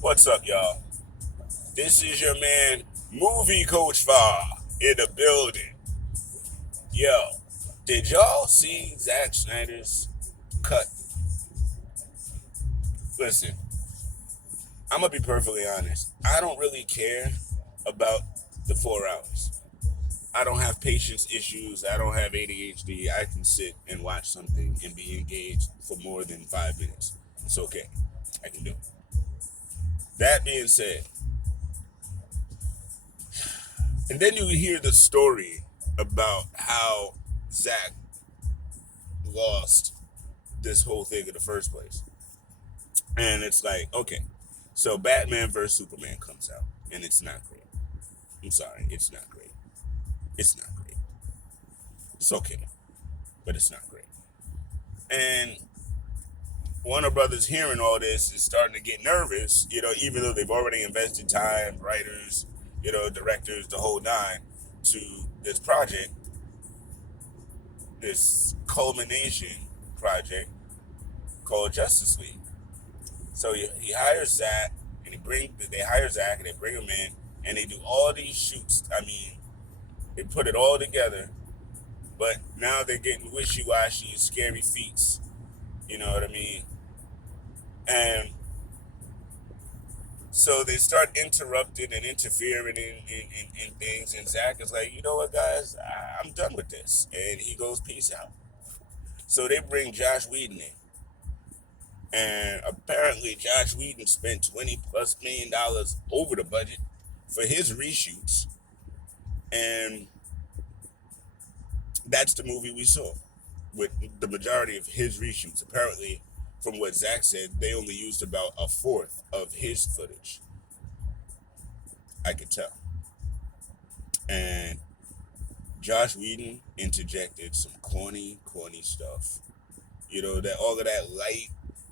What's up, y'all? This is your man, Movie Coach Far, in the building. Yo, did y'all see Zack Snyder's cut? Listen, I'm gonna be perfectly honest. I don't really care about the 4 hours. I don't have patience issues. I don't have ADHD. I can sit and watch something and be engaged for more than 5 minutes. It's okay. I can do it. That being said, and then you hear the story about how Zack lost this whole thing in the first place. And it's like, okay, so Batman vs Superman comes out, and it's not great. I'm sorry, it's not great. It's not great. It's okay, but it's not great. And Warner Brothers hearing all this is starting to get nervous, even though they've already invested time, writers, directors, the whole nine, to this project, this culmination project called Justice League. So he hires Zach, and they hire Zach, and they bring him in, and they do all these shoots. I mean, they put it all together, but now they're getting wishy-washy and scary feats. You know what I mean? And so they start interrupting and interfering in things, and Zach is like, you know what, guys, I'm done with this, and he goes, peace out. So they bring Josh Whedon in. And apparently, Josh Whedon spent $20+ million over the budget for his reshoots. And that's the movie we saw with the majority of his reshoots. Apparently, from what Zach said, they only used about a fourth of his footage. I could tell. And Josh Whedon interjected some corny stuff. That all of that light,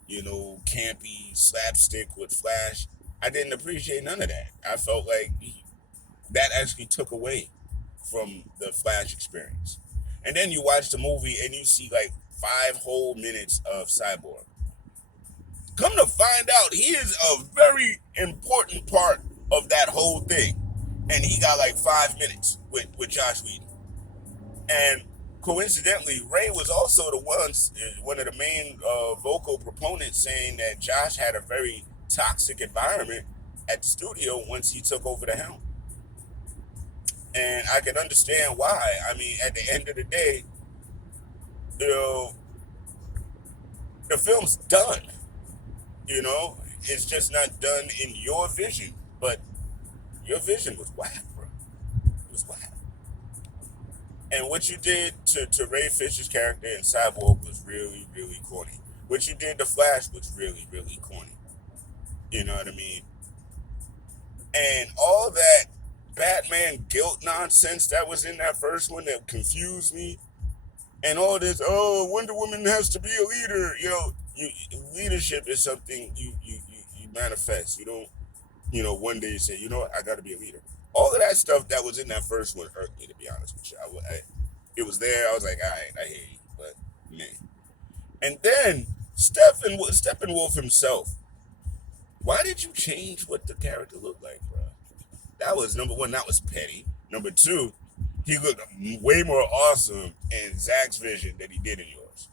campy slapstick with Flash. I didn't appreciate none of that. I felt like that actually took away from the Flash experience. And then you watch the movie and you see like 5 whole minutes of Cyborg. Come to find out, he is a very important part of that whole thing. And he got like 5 minutes with Josh Whedon. And coincidentally, Ray was also one of the main vocal proponents, saying that Josh had a very toxic environment at the studio once he took over the helm. And I can understand why. I mean, at the end of the day, you know, the film's done. It's just not done in your vision. But your vision was whack, bro. It was whack. And what you did to Ray Fisher's character in Cyborg was really, really corny. What you did to Flash was really, really corny. You know what I mean? And all that Batman guilt nonsense that was in that first one that confused me, and all this, Wonder Woman has to be a leader. Leadership is something you manifest. You don't, one day you say, you know what, I got to be a leader. All of that stuff that was in that first one hurt me, to be honest with you. It was there. I was like, all right, I hear you, but man. And then Steppenwolf himself. Why did you change what the character looked like, bro? That was number one. That was petty. Number two, he looked way more awesome in Zach's vision than he did in yours.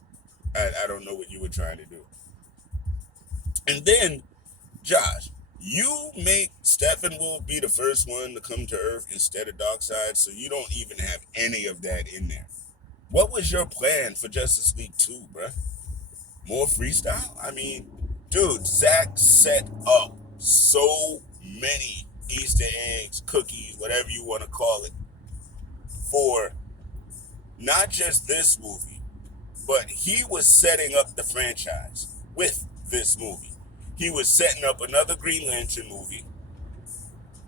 I don't know what you were trying to do. And then, Josh, you make Steppenwolf be the first one to come to Earth instead of Darkseid, so you don't even have any of that in there. What was your plan for Justice League 2, bruh? More freestyle? I mean, dude, Zach set up so many Easter eggs, cookies, whatever you want to call it, for not just this movie, but he was setting up the franchise with this movie. He was setting up another Green Lantern movie.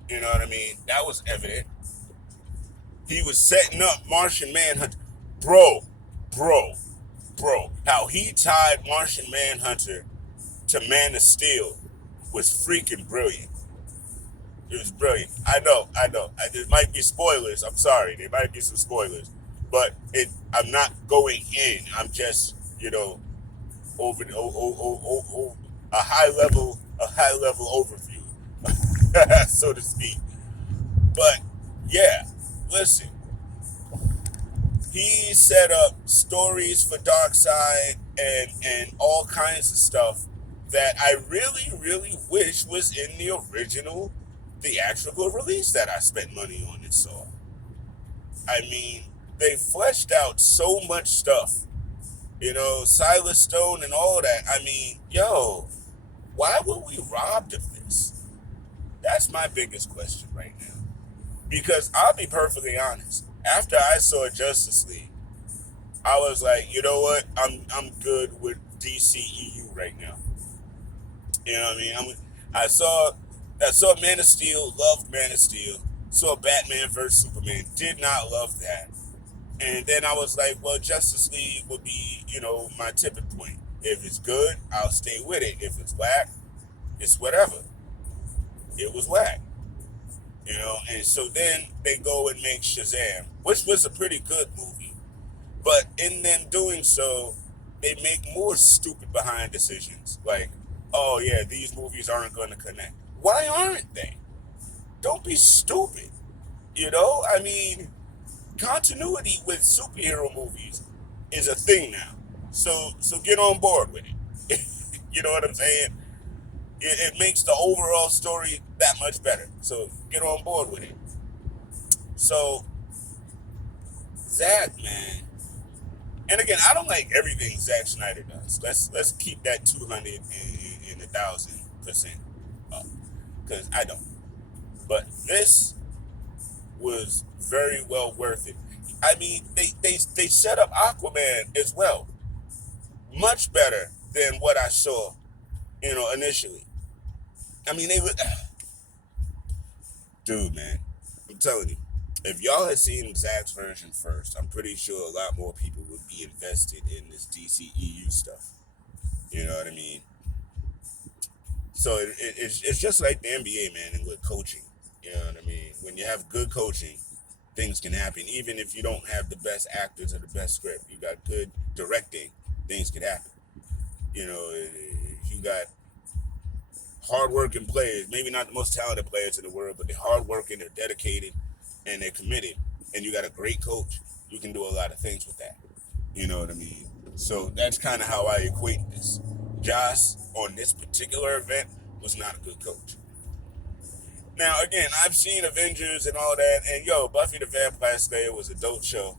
You know what I mean? That was evident. He was setting up Martian Manhunter. Bro. How he tied Martian Manhunter to Man of Steel was freaking brilliant. It was brilliant. I know. There might be spoilers. I'm sorry. There might be some spoilers. But I'm not going in. I'm just, over a high level overview. so to speak. But yeah, listen, he set up stories for Darkseid and all kinds of stuff that I really, really wish was in the original theatrical release that I spent money on and saw. I mean, they fleshed out so much stuff, Silas Stone and all that. I mean, yo, why were we robbed of this? That's my biggest question right now. Because I'll be perfectly honest. After I saw Justice League, I was like, you know what? I'm good with DCEU right now. You know what I mean? I saw Man of Steel, loved Man of Steel. Saw Batman vs Superman, did not love that. And then I was like, well, Justice League would be, my tipping point. If it's good, I'll stay with it. If it's whack, it's whatever. It was whack. And so then they go and make Shazam, which was a pretty good movie. But in them doing so, they make more stupid behind decisions. Like, oh yeah, these movies aren't going to connect. Why aren't they? Don't be stupid. I mean, continuity with superhero movies is a thing now. So get on board with it. You know what I'm saying? It makes the overall story that much better. So get on board with it. So Zack, man, and again, I don't like everything Zack Snyder does. Let's keep that 200 and 1,000% up, because I don't. But this was very well worth it. I mean, they set up Aquaman as well, much better than what I saw, initially. I mean, they would, dude, man. I'm telling you, if y'all had seen Zack's version first, I'm pretty sure a lot more people would be invested in this DCEU stuff. You know what I mean? So it's just like the NBA, man, and with coaching. You know what I mean? When you have good coaching, things can happen. Even if you don't have the best actors or the best script, you got good directing, things can happen. If you got hardworking players, maybe not the most talented players in the world, but they're hardworking, they're dedicated, and they're committed, and you got a great coach, you can do a lot of things with that. You know what I mean? So that's kind of how I equate this. Joss, on this particular event, was not a good coach. Now, again, I've seen Avengers and all that, and yo, Buffy the Vampire Slayer was a dope show.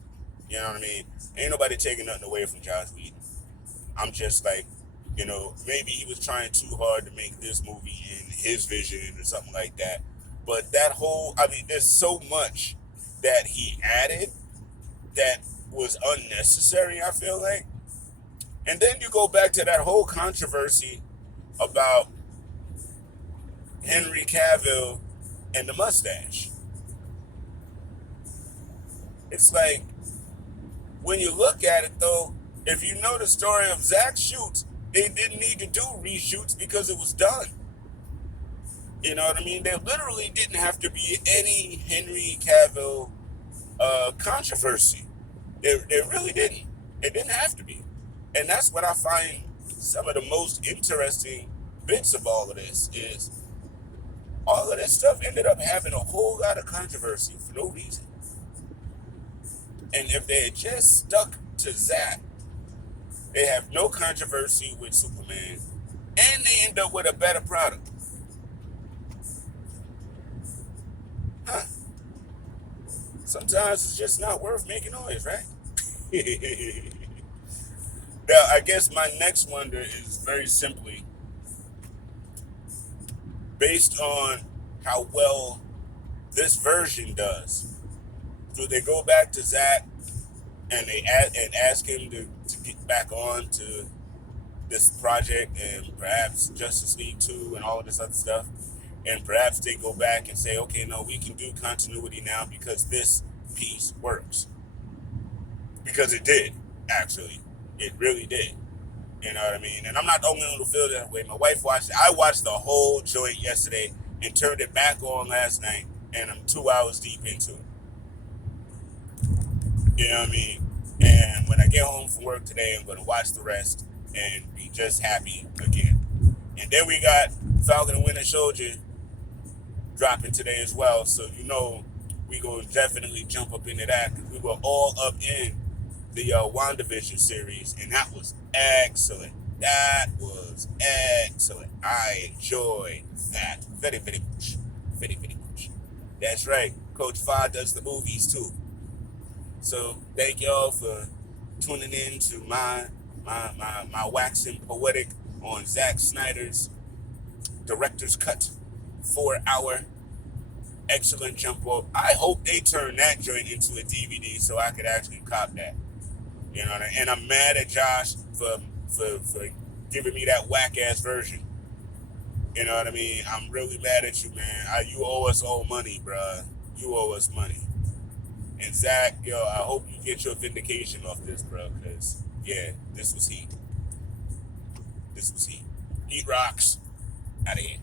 You know what I mean? Ain't nobody taking nothing away from Joss Whedon. I'm just like, maybe he was trying too hard to make this movie in his vision or something like that. But there's so much that he added that was unnecessary, I feel like. And then you go back to that whole controversy about Henry Cavill and the mustache. It's like, when you look at it though, if you know the story of Zack's shoots, they didn't need to do reshoots because it was done. You know what I mean? There literally didn't have to be any Henry Cavill controversy. There really didn't. It didn't have to be. And that's what I find some of the most interesting bits of all of this is all of this stuff ended up having a whole lot of controversy for no reason. And if they had just stuck to Zack, they have no controversy with Superman, and they end up with a better product. Huh. Sometimes it's just not worth making noise, right? Now, I guess my next wonder is very simply based on how well this version does. Do they go back to Zack and ask him to get back on to this project and perhaps Justice League 2 and all of this other stuff? And perhaps they go back and say, okay, no, we can do continuity now because this piece works. Because it did, actually. It really did. You know what I mean? And I'm not the only one who feels that way. My wife watched it. I watched the whole joint yesterday and turned it back on last night, and I'm 2 hours deep into it. You know what I mean? And when I get home from work today, I'm going to watch the rest and be just happy again. And then we got Falcon and Winter Soldier dropping today as well. So you know we gonna definitely jump up into that because we were all up in the WandaVision series, and that was excellent. That was excellent. I enjoyed that very, very much. Very, very much. That's right. Coach Fa does the movies too. So thank y'all for tuning in to my waxing poetic on Zack Snyder's director's cut 4 hour excellent jump off. I hope they turn that joint into a DVD so I could actually cop that. You know, and I'm mad at Josh for giving me that whack ass version. You know what I mean? I'm really mad at you, man. You owe us all money, bruh. You owe us money. And Zach, yo, I hope you get your vindication off this, bro. Because yeah, this was heat. This was heat. Heat rocks. Out of here.